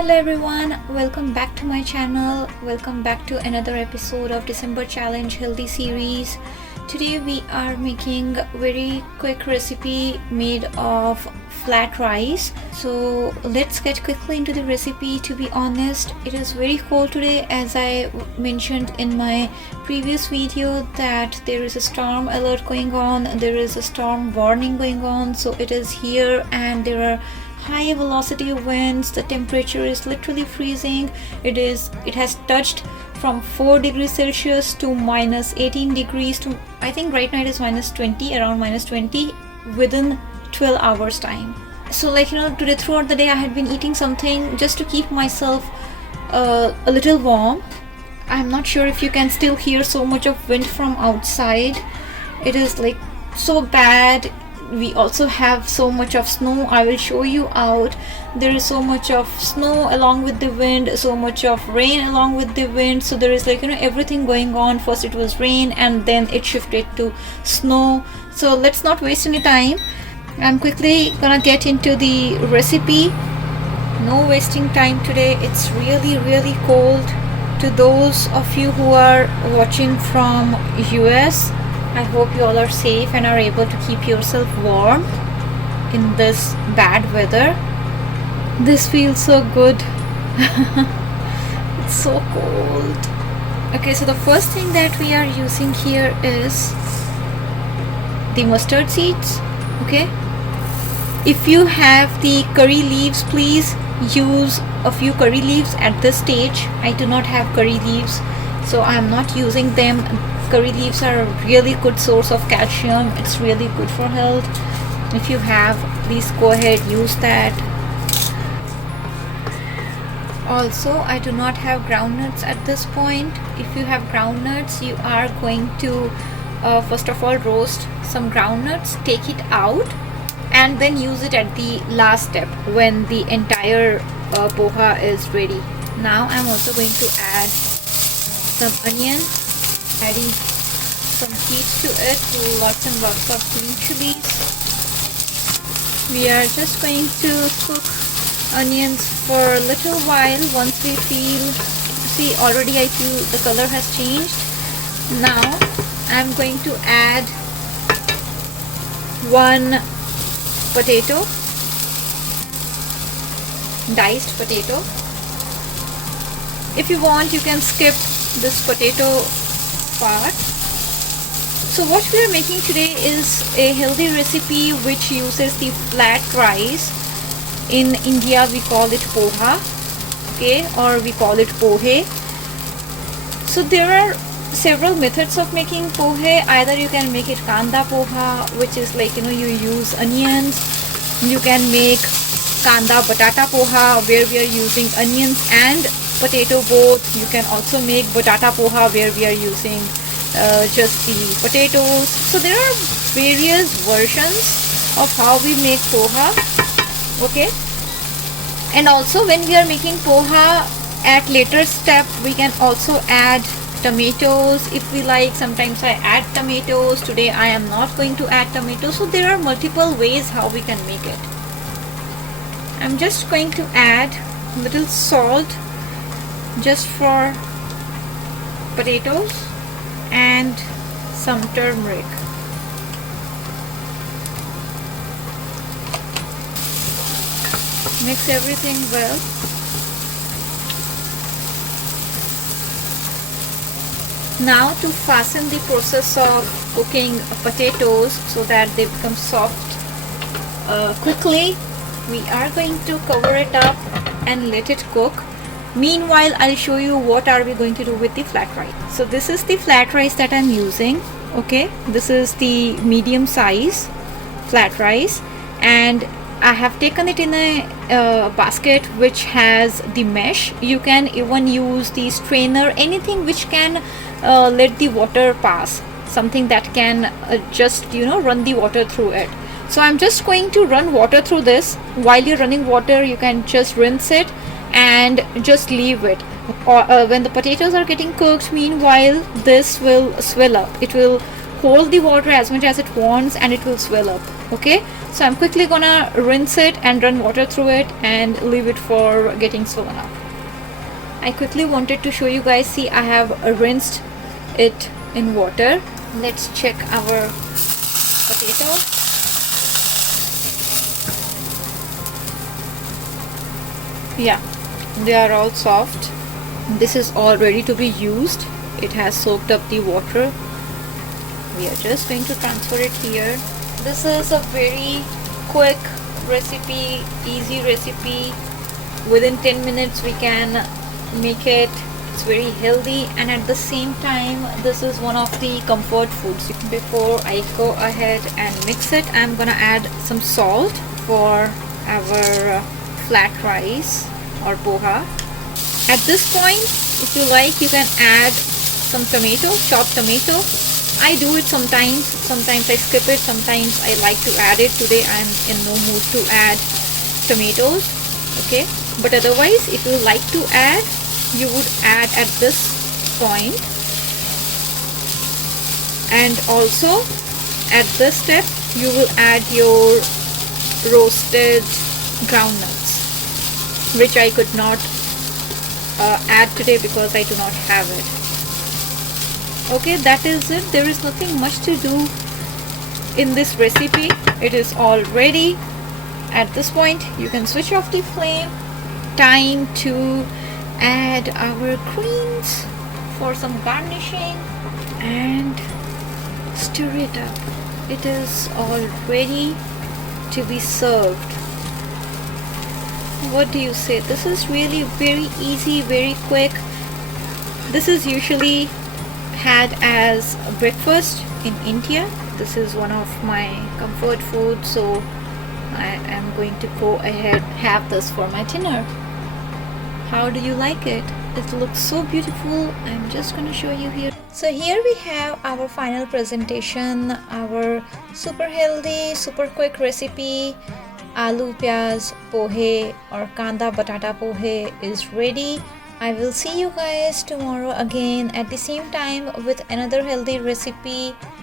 Hello everyone, welcome back to my channel. Welcome back to another episode of December Challenge Healthy Series. Today we are making a very quick recipe made of flat rice. So let's get quickly into the recipe. To be honest, it is very cold today, as I mentioned in my previous video that there is a storm alert going on, there is a storm warning going on. So it is here and there are high velocity winds. The temperature is literally freezing. It has touched from 4 degrees Celsius to minus 18 degrees to, I think right now it is minus 20, around minus 20 within 12 hours time. So today throughout the day I had been eating something just to keep myself a little warm. I'm not sure if you can still hear so much of wind from outside. It is like so bad. We also have so much of snow. I will show you out. There is so much of snow along with the wind, so much of rain along with the wind. So there is everything going on. First it was rain and then it shifted to snow. So let's not waste any time. I'm quickly gonna get into the recipe. No wasting time today. It's really cold. To those of you who are watching from US, I hope you all are safe and are able to keep yourself warm in this bad weather. This feels so good. It's so cold. Okay, so the first thing that we are using here is the mustard seeds. Okay, if you have the curry leaves, please use a few curry leaves at this stage. I do not have curry leaves, so I am not using them. Curry leaves are a really good source of calcium. It's really good for health. If you have, please go ahead, use that. Also, I do not have groundnuts at this point. If you have groundnuts, you are going to first of all roast some groundnuts, take it out, and then use it at the last step when the entire poha is ready. Now I'm also going to add some onion, adding some heat to it, lots and lots of green chilies. We are just going to cook onions for a little while. Once we see already I feel the color has changed. Now I'm going to add one potato, diced potato. If you want, you can skip this potato part. So what we are making today is a healthy recipe which uses the flat rice. In India we call it poha, okay, or we call it pohe. So there are several methods of making pohe. Either you can make it Kanda Poha, which is you use onions. You can make Kanda Batata Poha, where we are using onions and potato both. You can also make Batata Poha, where we are using just the potatoes. So there are various versions of how we make poha. Okay, and also when we are making poha at later step, we can also add tomatoes if we like. Sometimes I add tomatoes. Today I am not going to add tomatoes. So there are multiple ways how we can make it. I'm just going to add little salt just for potatoes and some turmeric. Mix everything well. Now to fasten the process of cooking potatoes so that they become soft quickly, we are going to cover it up and let it cook. Meanwhile, I'll show you what are we going to do with the flat rice. So this is the flat rice that I'm using. Okay, this is the medium size flat rice, and I have taken it in a basket which has the mesh. You can even use the strainer, anything which can let the water pass, something that can just run the water through it. So I'm just going to run water through this. While you're running water, you can just rinse it and just leave it. Or when the potatoes are getting cooked, meanwhile this will swell up. It will hold the water as much as it wants and it will swell up. Okay, so I'm quickly gonna rinse it and run water through it and leave it for getting swollen up. I quickly wanted to show you guys. See, I have rinsed it in water. Let's check our potato. Yeah, they are all soft. This is all ready to be used. It has soaked up the water. We are just going to transfer it here. This is a very quick recipe, easy recipe. Within 10 minutes we can make it. It's very healthy, and at the same time this is one of the comfort foods. Before I go ahead and mix it, I'm gonna add some salt for our flat rice or poha. At this point, if you like, you can add some tomato, chopped tomato. I do it sometimes I skip it, sometimes I like to add it. Today I'm in no mood to add tomatoes. Okay, but otherwise if you like to add, you would add at this point. And also at this step you will add your roasted groundnuts, which I could not add today because I do not have it. Okay, that is it. There is nothing much to do in this recipe. It is all ready. At this point you can switch off the flame. Time to add our greens for some garnishing and stir it up. It is all ready to be served. What do you say? This is really very easy, very quick. This is usually had as a breakfast in India. This is one of my comfort food, so I am going to go ahead have this for my dinner. How do you like it? It looks so beautiful. I'm just gonna show you here. So here we have our final presentation. Our super healthy, super quick recipe, aloo pyaz pohe or Kanda Batata Poha is ready. I will see you guys tomorrow again at the same time with another healthy recipe.